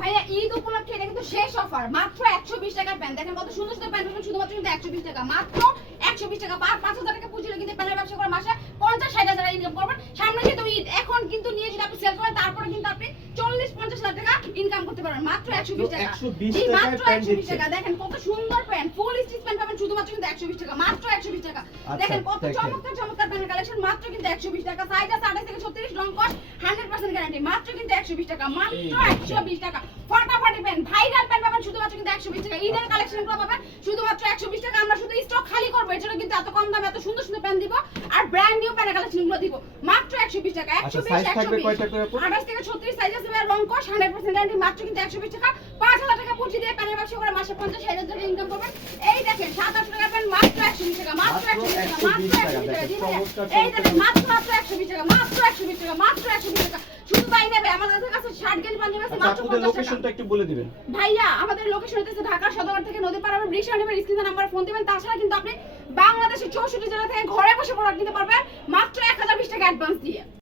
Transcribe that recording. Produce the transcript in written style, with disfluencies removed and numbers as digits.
ভাইয়া ঈদ উপলক্ষে এটা কিন্তু শেষ অফার, মাত্র 120 টাকার প্যান্ট। দেখেন কত সুন্দর সুন্দর প্যান্ট পাবেন শুধুমাত্র কিন্তু 120 টাকা, মাত্র 120 টাকা। 5,000 টাকা পুঁজি কিন্তু প্যান্টের ব্যবসা করে মাসে 50-60 হাজার ইনকাম করবেন। সামনে যেহেতু ঈদ, এখন কিন্তু নিয়ে যদি আপনি সেল করেন তারপরে কিন্তু আপনি 40-50 হাজার টাকা ইনকাম করতে পারবেন মাত্র 120 টাকা। জি মাত্র 120 টাকা। দেখেন কত সুন্দর প্যান্ট, ফুল স্টিচ প্যান্ট পাবেন শুধুমাত্র কিন্তু 120 টাকা, মাত্র 120 টাকা। দেখেন কত চমৎকার চমৎকার প্যান্টের কালেকশন, মাত্র কিন্তু 120 টাকা। সাইজ আছে 28 থেকে 36, রং কস 100% গ্যারান্টি, মাত্র কিন্তু 120 টাকা, মাত্র 120 টাকা। ফটাফটি প্যান্ট, ভাইরাল প্যান্ট পাবেন শুধুমাত্র কিন্তু 120 টাকা। ঈদের কালেকশনগুলো পাবেন শুধুমাত্র 120 টাকা। আমরা শুধু স্টক খালি করব, এর জন্য কিন্তু এত কম দামে এত সুন্দর সুন্দর প্যান্ট দিব আর ব্র্যান্ড নিউ প্যান্টের কালেকশনগুলো দিব মাত্র 120 টাকা। 120 28 থেকে 36 সাইজ আছে, রং কস 100% গ্যারান্টি, মাত্র কিন্তু 120 টাকা। 5,000 টাকা পুঁজি দিয়ে প্যান্টের ব্যবসা করে মাসে 50-60 হাজার টাকা ইনকাম করবেন। এই দেখেন 27 টাকা প্যান্ট মাত্র 120 টাকা, মাত্র 120 টাকা, মাত্র 120 টাকা। এই দেখেন মাত্র 120 টাকা, মাত্র 120 টাকা, মাত্র 120 টাকা। শুধু তাই নেবে, আমাদের কাছে শার্ট গেঞ্জি পাঞ্জাবি আছে মাত্র 50 টাকা। লোকেশনটা একটু বলে দিবেন ভাইয়া। আমাদের লোকেশন হচ্ছে ঢাকা সদর থেকে নদীপাড়া ব্রিজ নেবেন, স্ক্রিনে নাম্বার ফোন দিবেন। তাছাড়া কিন্তু আপনি বাংলাদেশের 64 জেলা থেকে ঘরে বসে প্রোডাক্ট নিতে পারবেন মাত্র 1020 টাকা অ্যাডভান্স দিয়ে।